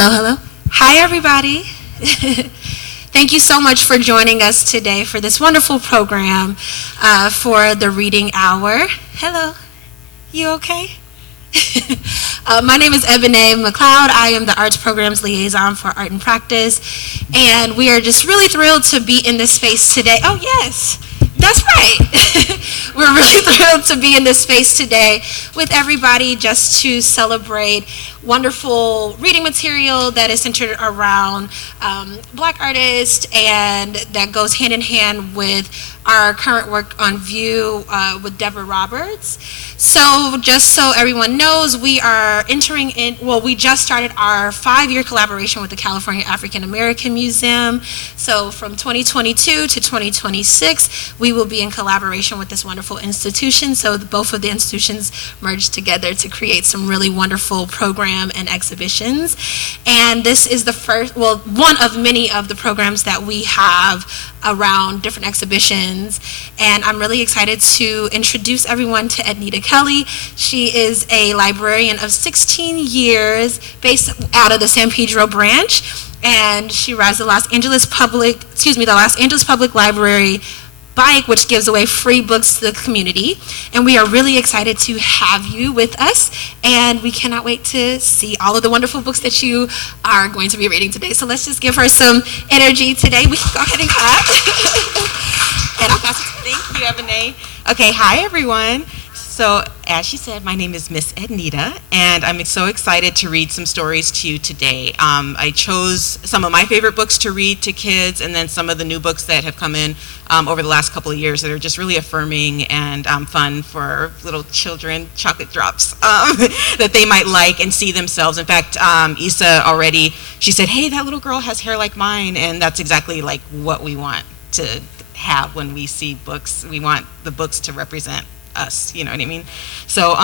Hello, hello. Hi, everybody. Thank you so much for joining us today for this wonderful program for the Reading Hour. Hello. You okay? My name is Ebony Mcleod. I am the Arts Programs Liaison for Art and Practice, and we are just really thrilled to be in this space today. Oh, yes. That's right. We're really thrilled to be in this space today with everybody just to celebrate wonderful reading material that is centered around Black artists and that goes hand in hand with our current work on view with Deborah Roberts. So just so everyone knows, we are entering in, well, we just started our 5-year collaboration with the California African American Museum. So from 2022 to 2026, we will be in collaboration with this wonderful institution. So both of the institutions merged together to create some really wonderful program and exhibitions. And this is the first, well, one of many of the programs that we have around different exhibitions, and I'm really excited to introduce everyone to Ednita Kelly. She is a librarian of 16 years based out of the San Pedro branch, and she rides the Los Angeles Public Library bike, which gives away free books to the community. And we are really excited to have you with us, and we cannot wait to see all of the wonderful books that you are going to be reading today. So let's just give her some energy today. We can go ahead and clap. And I'll pass it. Thank you, Ebony. Okay, hi everyone. So, as she said, my name is Miss Ednita, and I'm so excited to read some stories to you today. I chose some of my favorite books to read to kids, and then some of the new books that have come in over the last couple of years that are just really affirming and fun for little children, chocolate drops, that they might like and see themselves. In fact, Isa already, she said, hey, that little girl has hair like mine, and that's exactly like what we want to have when we see books. We want the books to represent us, you know what I mean? So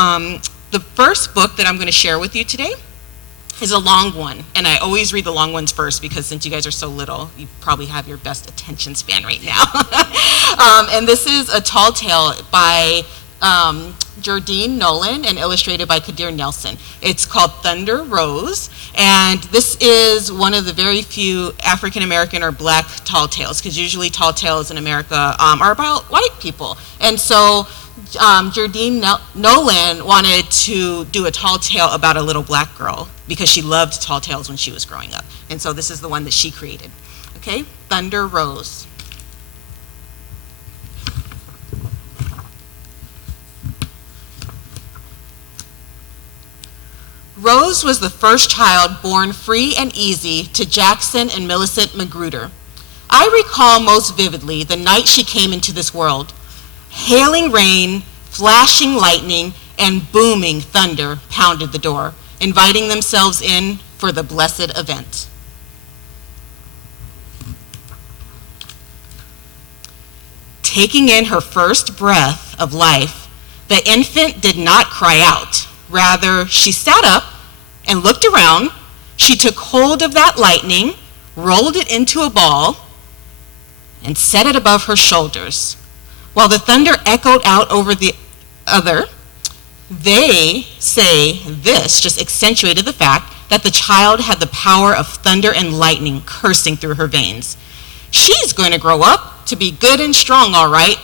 the first book that I'm going to share with you today is a long one, and I always read the long ones first because since you guys are so little, you probably have your best attention span right now. And this is a tall tale by Jardine Nolan and illustrated by Kadir Nelson. It's called Thunder Rose, and this is one of the very few African American or Black tall tales, because usually tall tales in America are about white people. And so Jardine Nolan wanted to do a tall tale about a little Black girl because she loved tall tales when she was growing up. And so this is the one that she created. Okay, Thunder Rose. Rose was the first child born free and easy to Jackson and Millicent Magruder. I recall most vividly the night she came into this world. Hailing rain, flashing lightning, and booming thunder pounded the door, inviting themselves in for the blessed event. Taking in her first breath of life, the infant did not cry out. Rather, she sat up and looked around. She took hold of that lightning, rolled it into a ball, and set it above her shoulders. While the thunder echoed out over the other, they say this just accentuated the fact that the child had the power of thunder and lightning coursing through her veins. She's going to grow up to be good and strong, all right,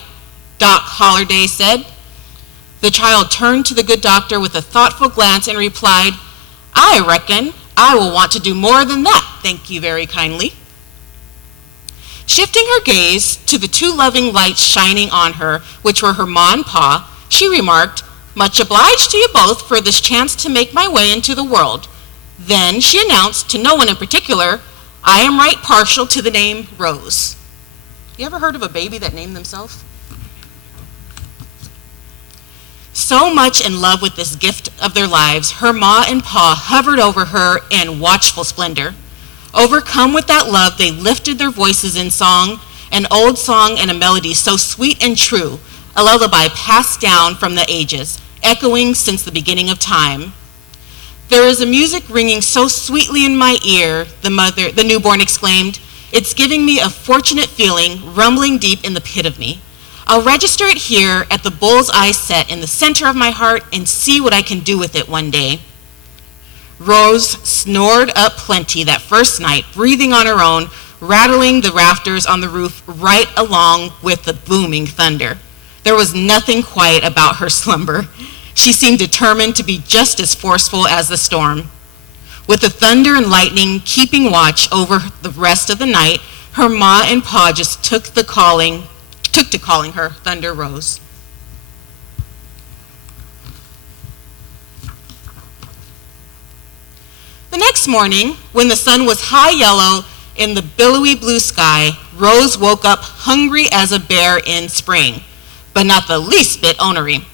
Doc Holliday said. The child turned to the good doctor with a thoughtful glance and replied, I reckon I will want to do more than that, thank you very kindly. Shifting her gaze to the two loving lights shining on her, which were her ma and pa, she remarked, much obliged to you both for this chance to make my way into the world. Then she announced, to no one in particular, I am right partial to the name Rose. You ever heard of a baby that named themselves? So much in love with this gift of their lives, her ma and pa hovered over her in watchful splendor. Overcome with that love, they lifted their voices in song, an old song and a melody so sweet and true, a lullaby passed down from the ages, echoing since the beginning of time. There is a music ringing so sweetly in my ear, the newborn exclaimed. It's giving me a fortunate feeling, rumbling deep in the pit of me. I'll register it here at the bull's eye set in the center of my heart and see what I can do with it one day. Rose snored up plenty that first night, breathing on her own, rattling the rafters on the roof right along with the booming thunder. There was nothing quiet about her slumber. She seemed determined to be just as forceful as the storm. With the thunder and lightning keeping watch over the rest of the night, her ma and pa just took to calling her Thunder Rose. The next morning, when the sun was high yellow in the billowy blue sky, Rose woke up hungry as a bear in spring, but not the least bit ornery.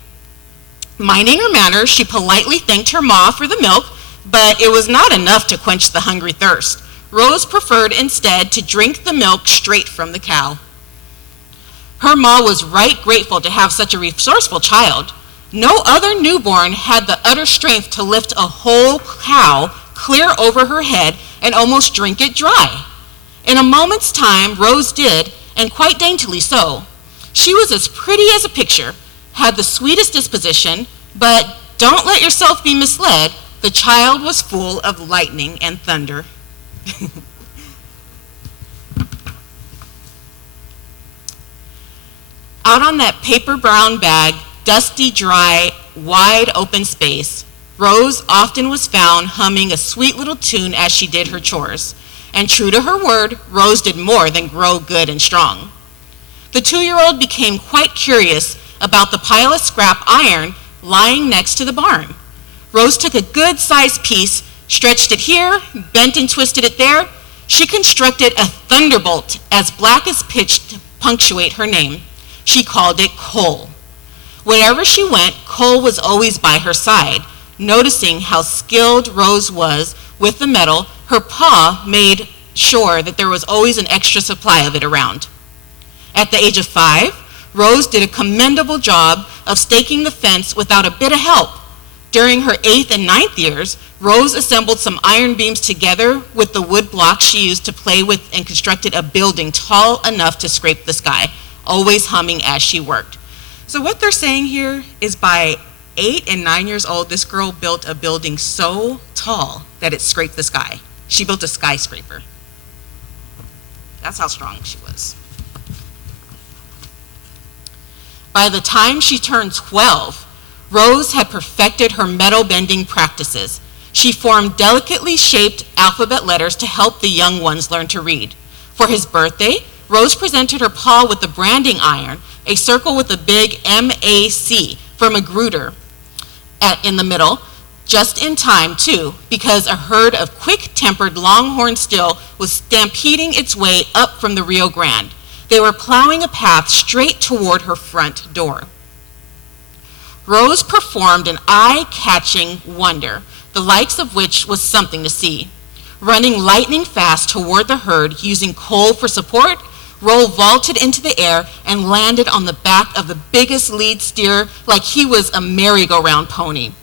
Minding her manners, she politely thanked her ma for the milk, but it was not enough to quench the hungry thirst. Rose preferred instead to drink the milk straight from the cow. Her ma was right grateful to have such a resourceful child. No other newborn had the utter strength to lift a whole cow clear over her head and almost drink it dry. In a moment's time, Rose did, and quite daintily so. She was as pretty as a picture, had the sweetest disposition, but don't let yourself be misled. The child was full of lightning and thunder. Out on that paper brown bag, dusty, dry, wide open space, Rose often was found humming a sweet little tune as she did her chores. And true to her word, Rose did more than grow good and strong. The 2-year-old became quite curious about the pile of scrap iron lying next to the barn. Rose took a good-sized piece, stretched it here, bent and twisted it there. She constructed a thunderbolt as black as pitch to punctuate her name. She called it coal. Wherever she went, coal was always by her side. Noticing how skilled Rose was with the metal, her pa made sure that there was always an extra supply of it around. At the age of 5, Rose did a commendable job of staking the fence without a bit of help. During her 8th and 9th years, Rose assembled some iron beams together with the wood blocks she used to play with and constructed a building tall enough to scrape the sky, always humming as she worked. So what they're saying here is by 8 and 9 years old, this girl built a building so tall that it scraped the sky. She built a skyscraper. That's how strong she was. By the time she turned 12, Rose had perfected her metal bending practices. She formed delicately shaped alphabet letters to help the young ones learn to read. For his birthday, Rose presented her pa with a branding iron, a circle with a big M-A-C for Magruder in the middle, just in time too, because a herd of quick-tempered longhorn still was stampeding its way up from the Rio Grande. They were plowing a path straight toward her front door. Rose performed an eye-catching wonder, the likes of which was something to see. Running lightning fast toward the herd, using coal for support, Rose vaulted into the air and landed on the back of the biggest lead steer like he was a merry-go-round pony.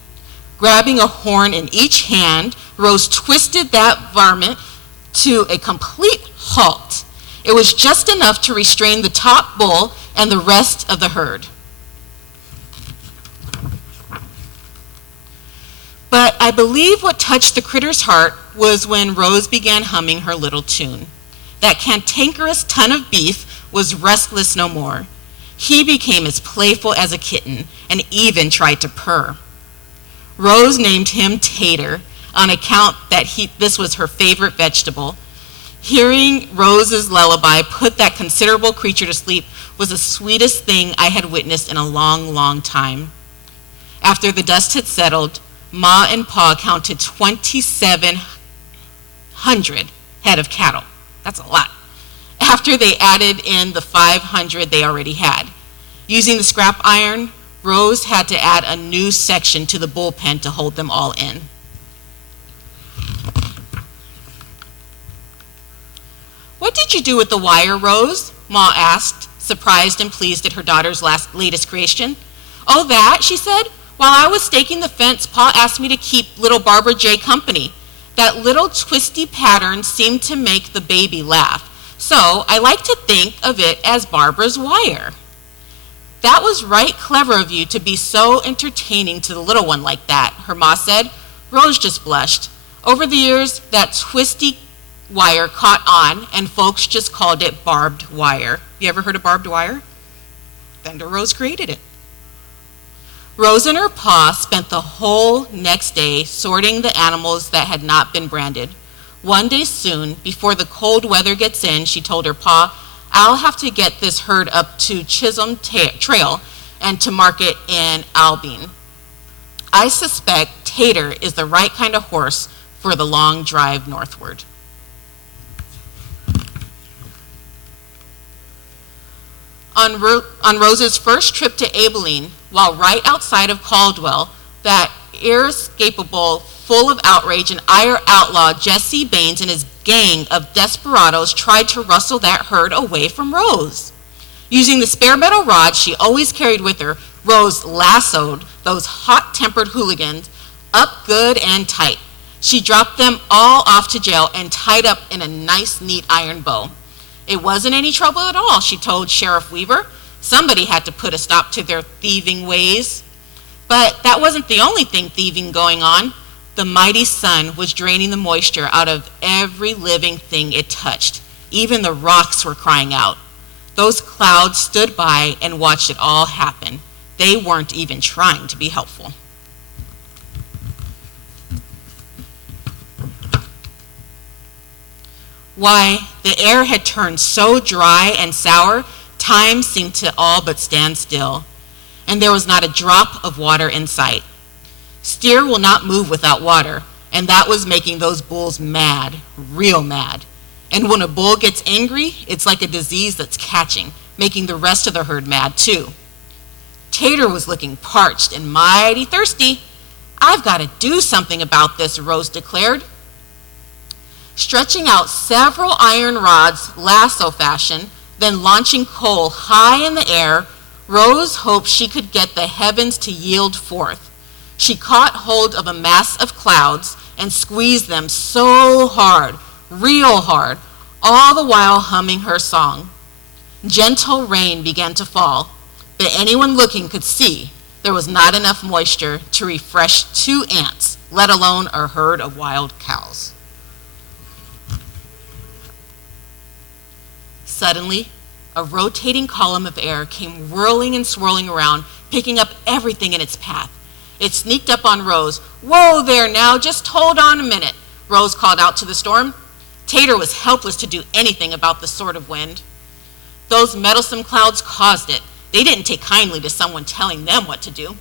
Grabbing a horn in each hand, Rose twisted that varmint to a complete halt. It was just enough to restrain the top bull and the rest of the herd. But I believe what touched the critter's heart was when Rose began humming her little tune. That cantankerous ton of beef was restless no more. He became as playful as a kitten and even tried to purr. Rose named him Tater on account that this was her favorite vegetable. Hearing Rose's lullaby put that considerable creature to sleep was the sweetest thing I had witnessed in a long, long time. After the dust had settled, Ma and Pa counted 2,700 head of cattle. That's a lot. After they added in the 500 they already had. Using the scrap iron, Rose had to add a new section to the bullpen to hold them all in. "What did you do with the wire, Rose?" Ma asked, surprised and pleased at her daughter's latest creation. "Oh, that," she said. "While I was staking the fence, Pa asked me to keep little Barbara J company. That little twisty pattern seemed to make the baby laugh. So I like to think of it as Barbara's wire." "That was right clever of you to be so entertaining to the little one like that," her ma said. Rose just blushed. Over the years, that twisty wire caught on, and folks just called it barbed wire. You ever heard of barbed wire? Thunder Rose created it. Rose and her pa spent the whole next day sorting the animals that had not been branded. One day soon, before the cold weather gets in, she told her pa, "I'll have to get this herd up to Chisholm Trail and to market in Albine. I suspect Tater is the right kind of horse for the long drive northward." On Rose's first trip to Abilene, while right outside of Caldwell, that inescapable, full of outrage and ire outlaw Jesse Baines and his gang of desperados tried to rustle that herd away from Rose. Using the spare metal rod she always carried with her, Rose lassoed those hot-tempered hooligans up good and tight. She dropped them all off to jail and tied up in a nice, neat iron bow. It wasn't any trouble at all, she told Sheriff Weaver. Somebody had to put a stop to their thieving ways. But that wasn't the only thing thieving going on. The mighty sun was draining the moisture out of every living thing it touched. Even the rocks were crying out. Those clouds stood by and watched it all happen. They weren't even trying to be helpful. Why, the air had turned so dry and sour, time seemed to all but stand still, and there was not a drop of water in sight. Steer will not move without water, and that was making those bulls mad, real mad. And when a bull gets angry, it's like a disease that's catching, making the rest of the herd mad too. Tater was looking parched and mighty thirsty. "I've got to do something about this," Rose declared. Stretching out several iron rods, lasso fashion, then launching coal high in the air, Rose hoped she could get the heavens to yield forth. She caught hold of a mass of clouds and squeezed them so hard, real hard, all the while humming her song. Gentle rain began to fall, but anyone looking could see there was not enough moisture to refresh 2 ants, let alone a herd of wild cows. Suddenly, a rotating column of air came whirling and swirling around, picking up everything in its path. It sneaked up on Rose. "Whoa there now, just hold on a minute," Rose called out to the storm. Tater was helpless to do anything about the sort of wind. Those meddlesome clouds caused it. They didn't take kindly to someone telling them what to do.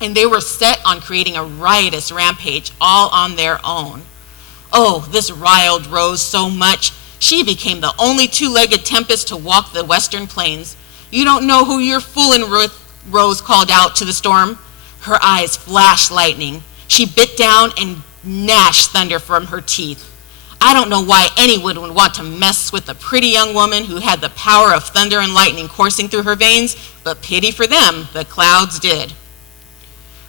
And they were set on creating a riotous rampage all on their own. Oh, this riled Rose so much. She became the only 2-legged tempest to walk the western plains. "You don't know who you're fooling with," Rose called out to the storm. Her eyes flashed lightning. She bit down and gnashed thunder from her teeth. I don't know why anyone would want to mess with a pretty young woman who had the power of thunder and lightning coursing through her veins, but pity for them, the clouds did.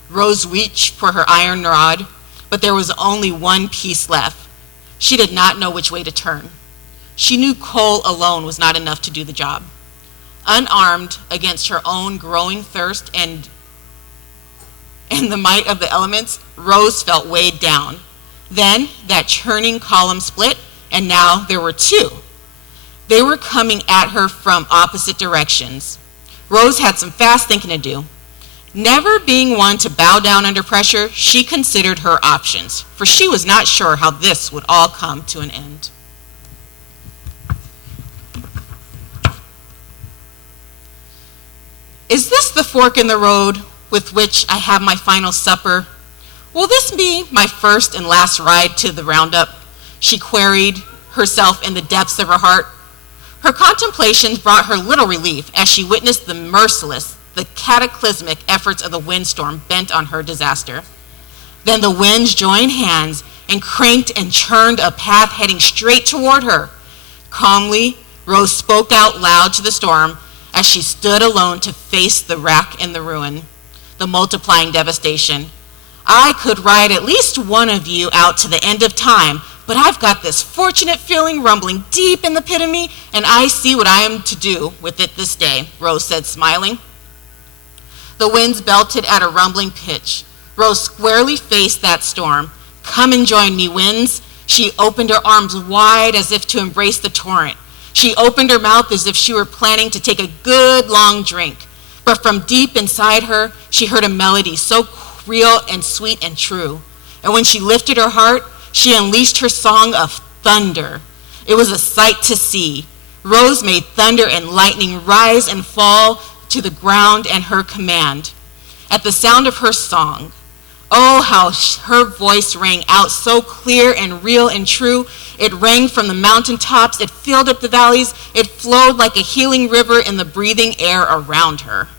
Rose reached for her iron rod, but there was only one piece left. She did not know which way to turn. She knew coal alone was not enough to do the job. Unarmed against her own growing thirst and the might of the elements, Rose felt weighed down. Then that churning column split, and now there were 2. They were coming at her from opposite directions. Rose had some fast thinking to do. Never being one to bow down under pressure, she considered her options, for she was not sure how this would all come to an end. Is this the fork in the road with which I have my final supper? Will this be my first and last ride to the roundup? She queried herself in the depths of her heart. Her contemplations brought her little relief as she witnessed the merciless, the cataclysmic efforts of the windstorm bent on her disaster. Then the winds joined hands and cranked and churned a path heading straight toward her. Calmly, Rose spoke out loud to the storm as she stood alone to face the wrack and the ruin, the multiplying devastation. "I could ride at least one of you out to the end of time, but I've got this fortunate feeling rumbling deep in the pit of me, and I see what I am to do with it this day," Rose said, smiling. The winds belted at a rumbling pitch. Rose squarely faced that storm, Come and join me, winds. She opened her arms wide as if to embrace the torrent. She opened her mouth as if she were planning to take a good long drink. But from deep inside her, she heard a melody so real and sweet and true. And when she lifted her heart, she unleashed her song of thunder. It was a sight to see. Rose made thunder and lightning rise and fall to the ground at her command. At the sound of her song, oh, how her voice rang out so clear and real and true. It rang from the mountaintops. It filled up the valleys. It flowed like a healing river in the breathing air around her.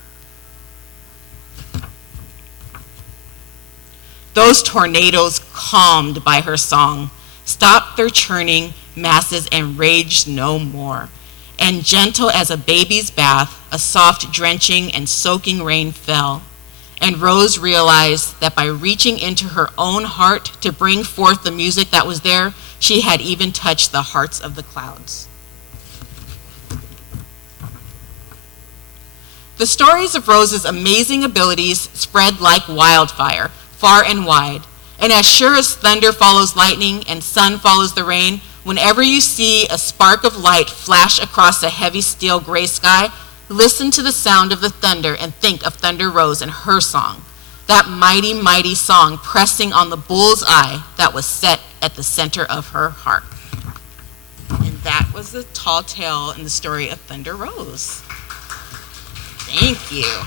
Those tornadoes, calmed by her song, stopped their churning masses and raged no more. And gentle as a baby's bath, a soft drenching and soaking rain fell. And Rose realized that by reaching into her own heart to bring forth the music that was there, she had even touched the hearts of the clouds. The stories of Rose's amazing abilities spread like wildfire, far and wide. And as sure as thunder follows lightning and sun follows the rain, whenever you see a spark of light flash across a heavy steel gray sky, listen to the sound of the thunder and think of Thunder Rose and her song, that mighty, mighty song pressing on the bull's eye that was set at the center of her heart. And that was the tall tale in the story of Thunder Rose. Thank you.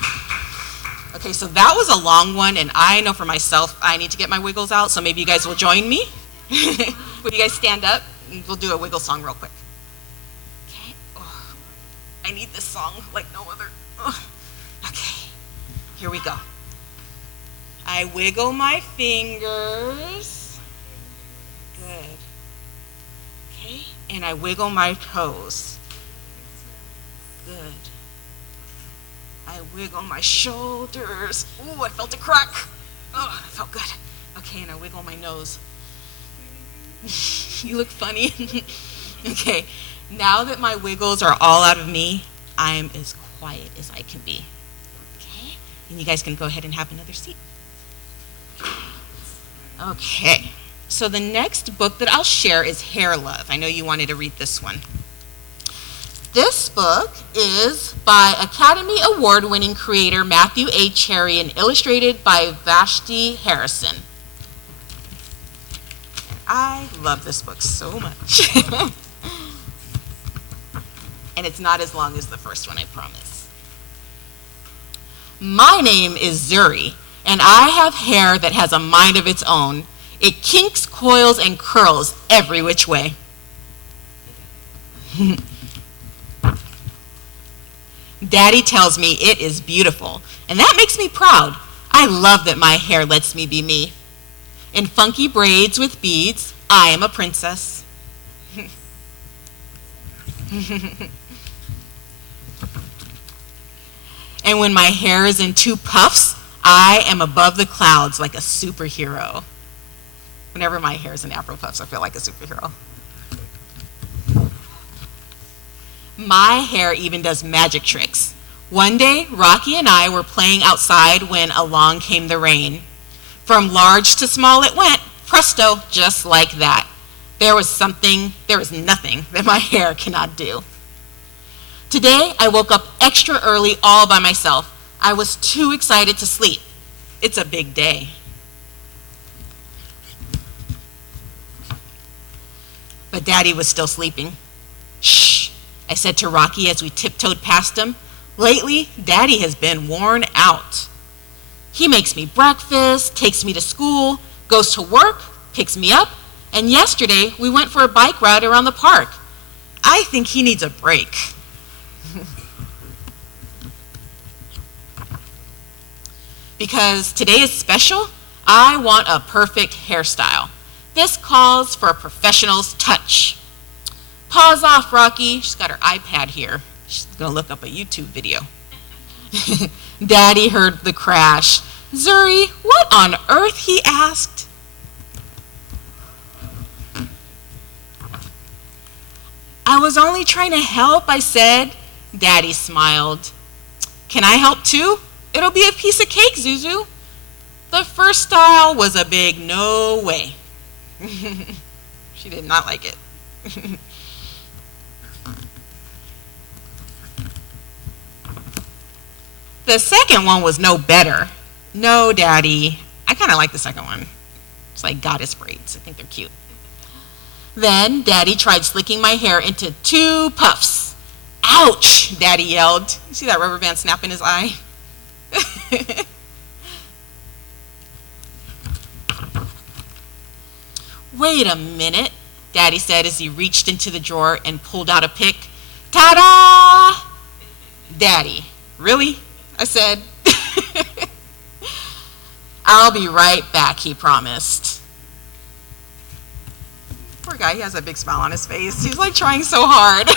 Okay, so that was a long one, and I know for myself I need to get my wiggles out, so maybe you guys will join me. Would you guys stand up? And we'll do a wiggle song real quick. Okay. Oh, I need this song like no other. Oh. Okay, here we go. I wiggle my fingers. Good. Okay, and I wiggle my toes. Good. I wiggle my shoulders. Ooh, I felt a crack. Oh, that felt good. Okay, and I wiggle my nose. You look funny. Okay, now that my wiggles are all out of me, I am as quiet as I can be. Okay, and you guys can go ahead and have another seat. Okay, so the next book that I'll share is Hair Love. I know you wanted to read this one. This book is by Academy Award-winning creator Matthew A. Cherry and illustrated by Vashti Harrison. And I love this book so much. And it's not as long as the first one, I promise. My name is Zuri, and I have hair that has a mind of its own. It kinks, coils, and curls every which way. Daddy tells me it is beautiful, and that makes me proud. I love that my hair lets me be me. In funky braids with beads, I am a princess. And when my hair is in two puffs, I am above the clouds like a superhero. Whenever my hair is in afro puffs, I feel like a superhero. My hair even does magic tricks. One day, Rocky and I were playing outside when along came the rain. From large to small it went, presto, just like that. There is nothing that my hair cannot do. Today, I woke up extra early all by myself. I was too excited to sleep. It's a big day. But Daddy was still sleeping. Shh, I said to Rocky as we tiptoed past him. Lately, Daddy has been worn out. He makes me breakfast, takes me to school, goes to work, picks me up, and yesterday we went for a bike ride around the park. I think he needs a break. Because today is special, I want a perfect hairstyle. This calls for a professional's touch. Pause off, Rocky. She's got her iPad here. She's gonna look up a YouTube video. Daddy heard the crash. Zuri, what on earth? He asked. I was only trying to help, I said. Daddy smiled. Can I help too? It'll be a piece of cake, Zuzu. The first style was a big no way. She did not like it. The second one was no better. No, Daddy. I kind of like the second one. It's like goddess braids. I think they're cute. Then Daddy tried slicking my hair into 2 puffs. Ouch, Daddy yelled. You see that rubber band snap in his eye? Wait a minute, Daddy said as he reached into the drawer and pulled out a pick. Ta-da! Daddy, really? I said. I'll be right back, he promised. Poor guy, he has a big smile on his face. He's like trying so hard.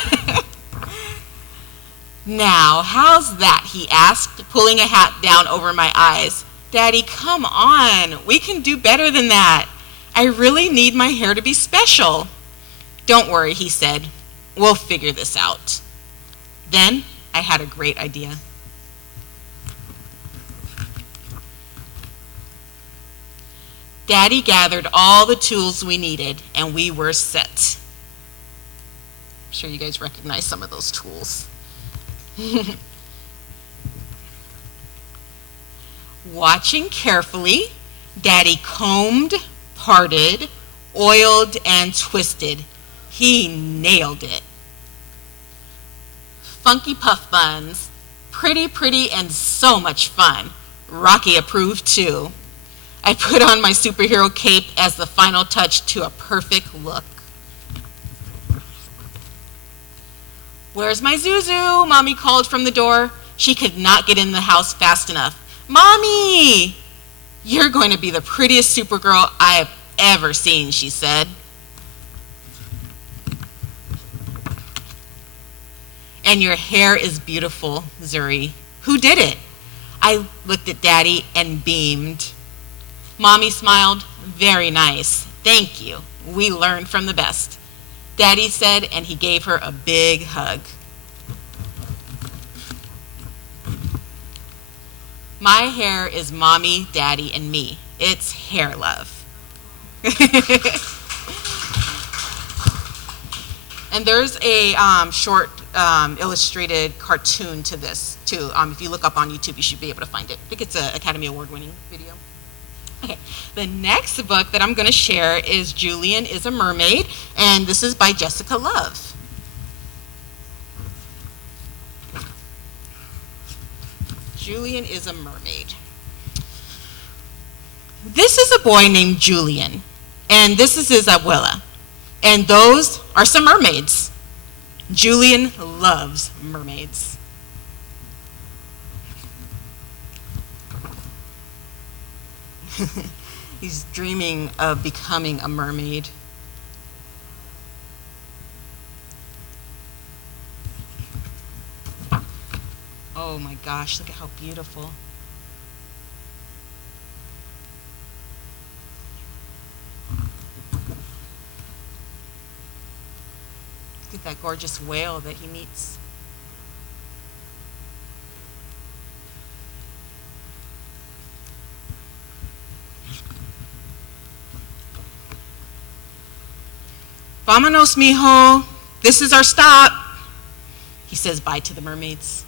Now, how's that, he asked, pulling a hat down over my eyes. Daddy, come on. We can do better than that. I really need my hair to be special. Don't worry, he said. We'll figure this out. Then I had a great idea. Daddy gathered all the tools we needed, and we were set. I'm sure you guys recognize some of those tools. Watching carefully, Daddy combed, parted, oiled, and twisted. He nailed it. Funky puff buns, pretty, and so much fun. Rocky approved too. I put on my superhero cape as the final touch to a perfect look. Where's my Zuzu? Mommy called from the door. She could not get in the house fast enough. Mommy! You're going to be the prettiest Supergirl I have ever seen, she said. And your hair is beautiful, Zuri. Who did it? I looked at Daddy and beamed. Mommy smiled. Very nice. Thank you. We learned from the best, Daddy said, and he gave her a big hug. My hair is Mommy, Daddy, and me. It's hair love. And there's a short illustrated cartoon to this, too. If you look up on YouTube, you should be able to find it. I think it's an Academy Award-winning video. Okay, the next book that I'm going to share is Julian Is a Mermaid, and this is by Jessica Love. Julian is a mermaid. This is a boy named Julian, and this is his abuela, and those are some mermaids. Julian loves mermaids. He's dreaming of becoming a mermaid. Oh my gosh, look at how beautiful. Look at that gorgeous whale that he meets. Vámonos, mijo. This is our stop. He says bye to the mermaids.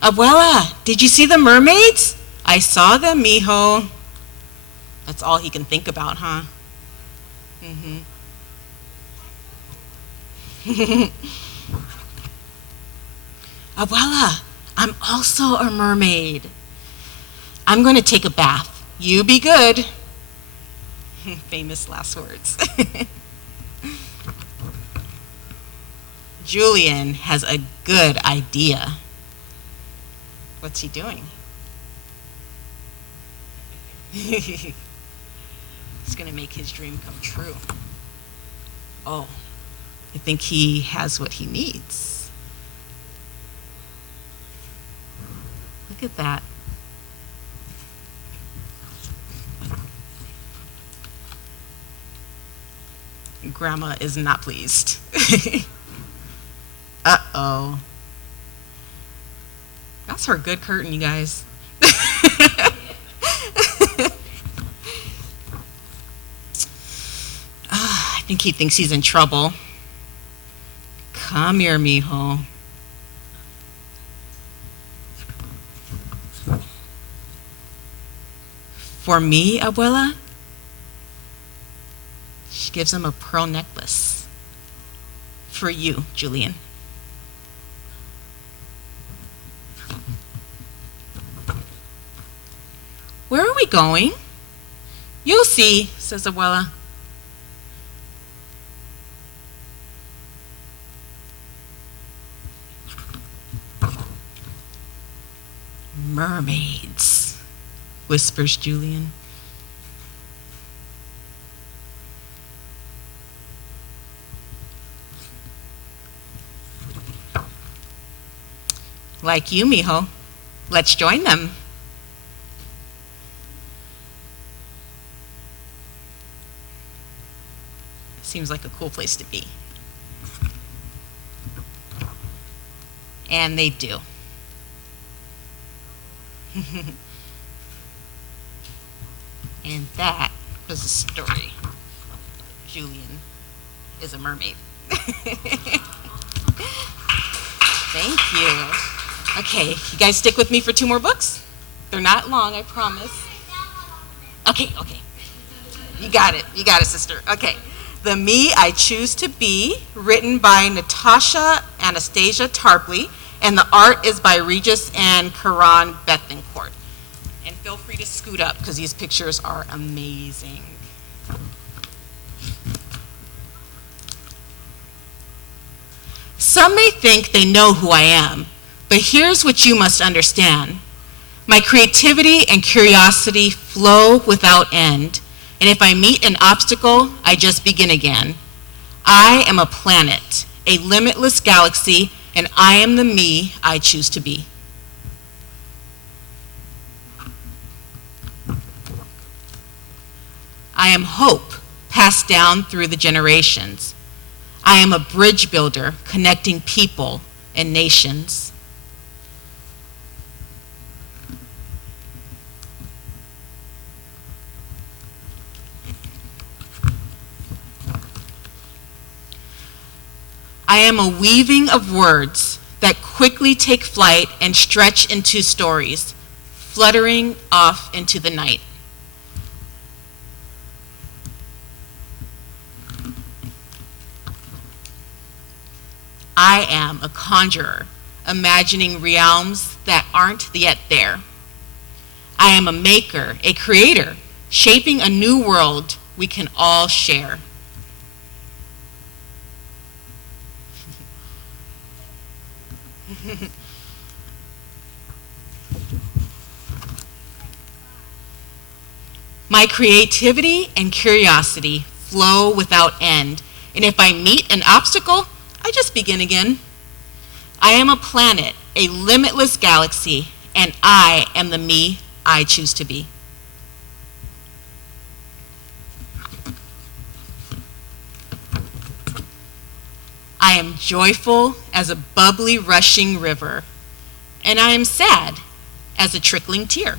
Abuela, did you see the mermaids? I saw them, mijo. That's all he can think about, huh? Abuela, I'm also a mermaid. I'm going to take a bath. You be good. Famous last words. Julian has a good idea. What's he doing? He's going to make his dream come true. Oh, I think he has what he needs. Look at that. Grandma is not pleased. Uh-oh. That's her good curtain, you guys. I think he thinks he's in trouble. Come here, mijo. For me, abuela? She gives him a pearl necklace. For you, Julian. Where are we going? You'll see, says abuela. Mermaids, whispers Julian. Like you, mijo. Let's join them. Seems like a cool place to be. And they do. And that was the story. Julian is a mermaid. Thank you. Okay, you guys stick with me for 2 more books? They're not long, I promise. Okay. You got it, sister. Okay. The Me I Choose to Be, written by Natasha Anastasia Tarpley, and the art is by Regis and Karan Bethencourt. And feel free to scoot up because these pictures are amazing. Some may think they know who I am, but here's what you must understand. My creativity and curiosity flow without end, and if I meet an obstacle, I just begin again. I am a planet, a limitless galaxy, and I am the me I choose to be. I am hope, passed down through the generations. I am a bridge builder, connecting people and nations. I am a weaving of words that quickly take flight and stretch into stories, fluttering off into the night. I am a conjurer, imagining realms that aren't yet there. I am a maker, a creator, shaping a new world we can all share. My creativity and curiosity flow without end, and if I meet an obstacle, I just begin again. I am a planet, a limitless galaxy, and I am the me I choose to be. I am joyful as a bubbly, rushing river, and I am sad as a trickling tear.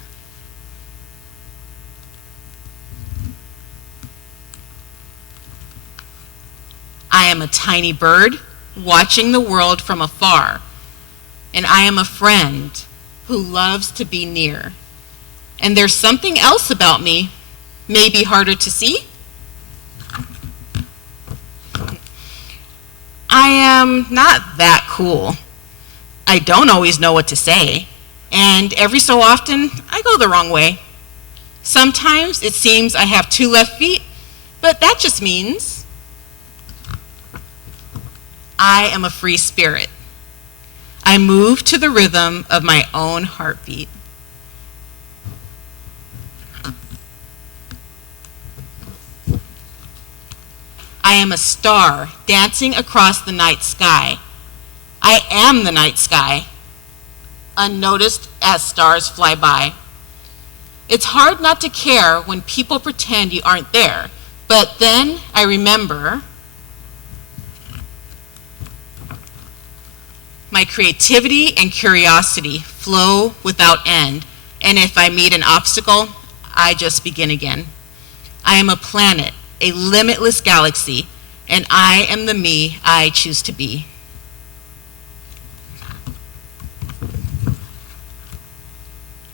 I am a tiny bird watching the world from afar, and I am a friend who loves to be near. And there's something else about me, maybe harder to see. I am not that cool. I don't always know what to say, and every so often I go the wrong way. Sometimes it seems I have 2 left feet, but that just means I am a free spirit. I move to the rhythm of my own heartbeat. I am a star dancing across the night sky. I am the night sky, unnoticed as stars fly by. It's hard not to care when people pretend you aren't there, but then I remember My creativity and curiosity flow without end, and if I meet an obstacle, I just begin again. I am a planet, a limitless galaxy, and I am the me I choose to be.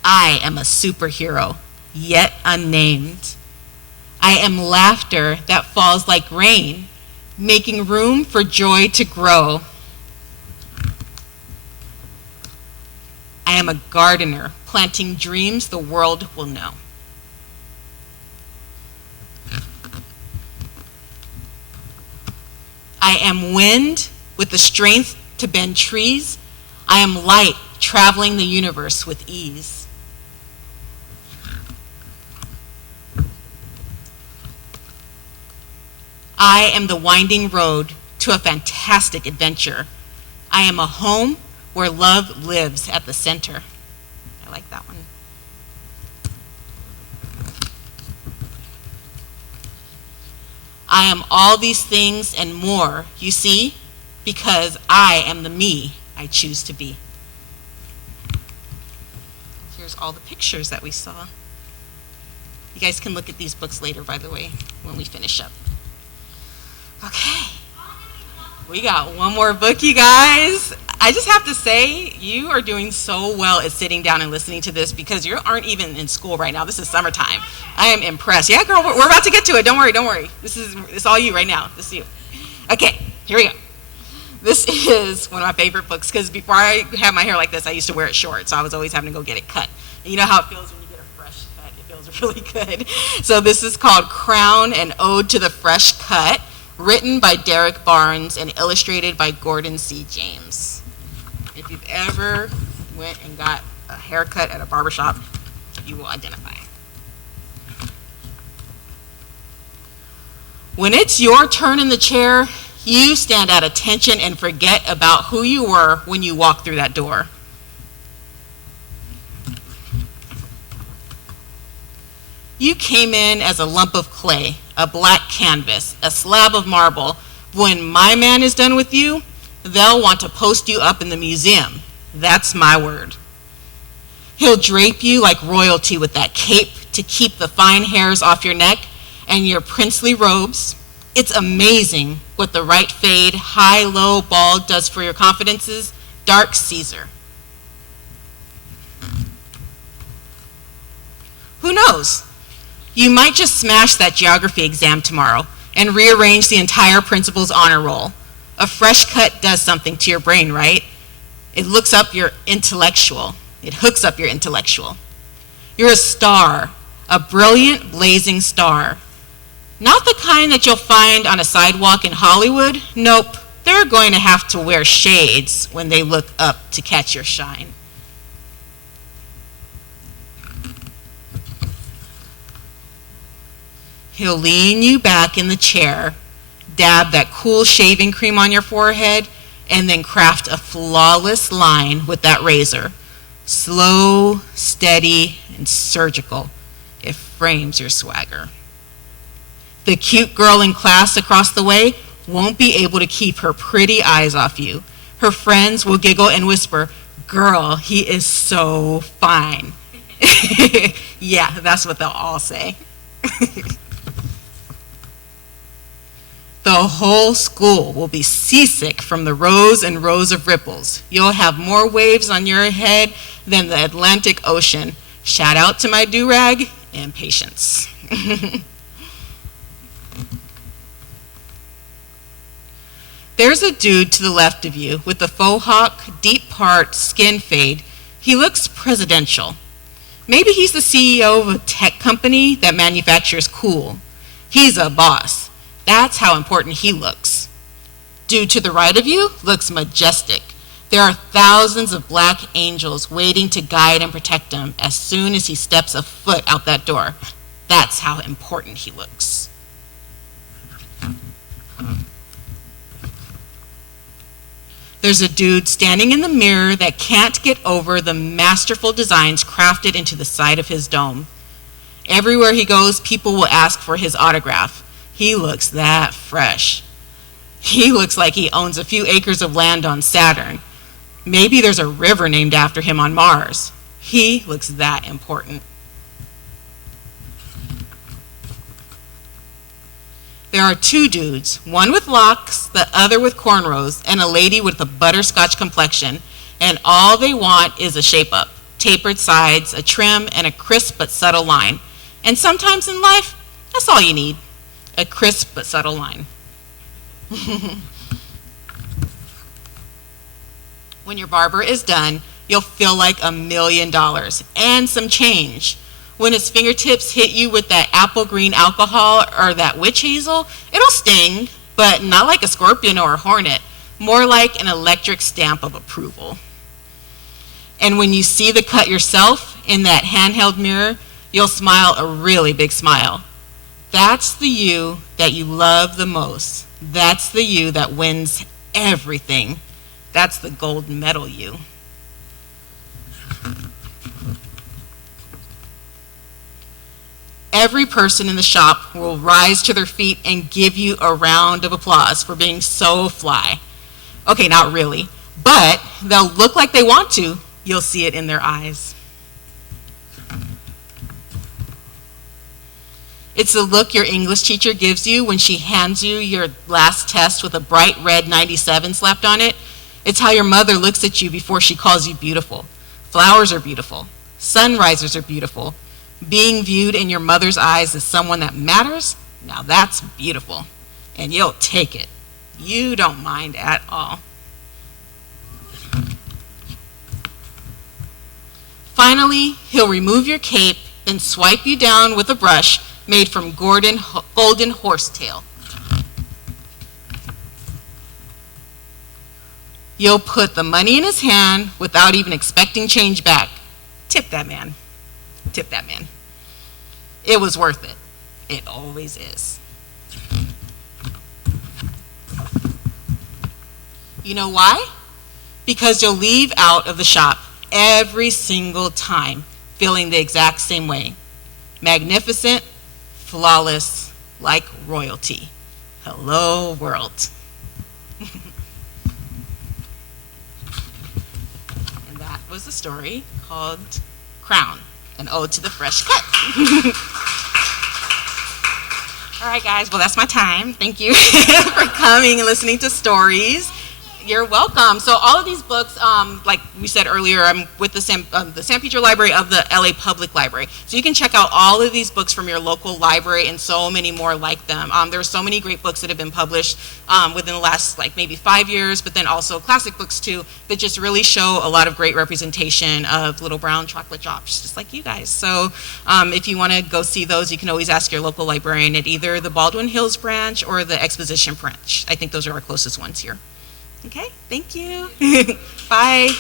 I am a superhero, yet unnamed. I am laughter that falls like rain, making room for joy to grow. I am a gardener, planting dreams the world will know. I am wind with the strength to bend trees. I am light, traveling the universe with ease. I am the winding road to a fantastic adventure. I am a home where love lives at the center. I like that one. I am all these things and more, you see, because I am the me I choose to be. Here's all the pictures that we saw. You guys can look at these books later, by the way, when we finish up. Okay, we got one more book, you guys. I just have to say, you are doing so well at sitting down and listening to this because you aren't even in school right now. This is summertime. I am impressed. Yeah, girl, we're about to get to it. Don't worry, don't worry. It's all you right now. This is you. Okay, here we go. This is one of my favorite books because before I had my hair like this, I used to wear it short, so I was always having to go get it cut. And you know how it feels when you get a fresh cut? It feels really good. So this is called Crown, an Ode to the Fresh Cut, written by Derek Barnes and illustrated by Gordon C. James. If you've ever went and got a haircut at a barbershop, you will identify. When it's your turn in the chair, you stand at attention and forget about who you were when you walked through that door. You came in as a lump of clay, a black canvas, a slab of marble. When my man is done with you, they'll want to post you up in the museum. That's my word. He'll drape you like royalty with that cape to keep the fine hairs off your neck and your princely robes. It's amazing what the right fade, high, low, bald does for your confidences. Dark Caesar. Who knows? You might just smash that geography exam tomorrow and rearrange the entire principal's honor roll. A fresh cut does something to your brain, right? It hooks up your intellectual. You're a star, a brilliant, blazing star. Not the kind that you'll find on a sidewalk in Hollywood. Nope, they're going to have to wear shades when they look up to catch your shine. He'll lean you back in the chair, dab that cool shaving cream on your forehead, and then craft a flawless line with that razor. Slow, steady, and surgical. It frames your swagger. The cute girl in class across the way won't be able to keep her pretty eyes off you. Her friends will giggle and whisper, "Girl, he is so fine." Yeah, that's what they'll all say. The whole school will be seasick from the rows and rows of ripples. You'll have more waves on your head than the Atlantic Ocean. Shout out to my do-rag and patience. There's a dude to the left of you with a faux hawk, deep part, skin fade. He looks presidential. Maybe he's the CEO of a tech company that manufactures cool. He's a boss. That's how important he looks. Dude to the right of you looks majestic. There are thousands of black angels waiting to guide and protect him as soon as he steps a foot out that door. That's how important he looks. There's a dude standing in the mirror that can't get over the masterful designs crafted into the side of his dome. Everywhere he goes, people will ask for his autograph. He looks that fresh. He looks like he owns a few acres of land on Saturn. Maybe there's a river named after him on Mars. He looks that important. There are two dudes, one with locks, the other with cornrows, and a lady with a butterscotch complexion, and all they want is a shape-up, tapered sides, a trim, and a crisp but subtle line. And sometimes in life, that's all you need, a crisp but subtle line. When your barber is done, you'll feel like $1 million and some change. When his fingertips hit you with that apple green alcohol or that witch hazel, it'll sting, but not like a scorpion or a hornet, more like an electric stamp of approval. And when you see the cut yourself in that handheld mirror, you'll smile a really big smile. That's the you that you love the most. That's the you that wins everything. That's the gold medal you. Every person in the shop will rise to their feet and give you a round of applause for being so fly. Okay, not really, but they'll look like they want to. You'll see it in their eyes. It's the look your English teacher gives you when she hands you your last test with a bright red 97 slapped on it. It's how your mother looks at you before she calls you beautiful. Flowers are beautiful. Sunrises are beautiful. Being viewed in your mother's eyes as someone that matters, now that's beautiful. And you'll take it. You don't mind at all. Finally, he'll remove your cape, then swipe you down with a brush made from golden horsetail. You'll put the money in his hand without even expecting change back. Tip that man. Tip that man. It was worth it. It always is. You know why? Because you'll leave out of the shop every single time feeling the exact same way. Magnificent, flawless, like royalty. Hello, world. And that was the story called Crown, an ode to the fresh cut. All right, guys, well, that's my time. Thank you for coming and listening to stories. You're welcome. So all of these books, like we said earlier, I'm with the San Pedro Library of the LA Public Library. So you can check out all of these books from your local library and so many more like them. There are so many great books that have been published within the last maybe 5 years, but then also classic books too that just really show a lot of great representation of little brown chocolate drops, just like you guys. So if you want to go see those, you can always ask your local librarian at either the Baldwin Hills branch or the Exposition branch. I think those are our closest ones here. Okay, thank you. Bye.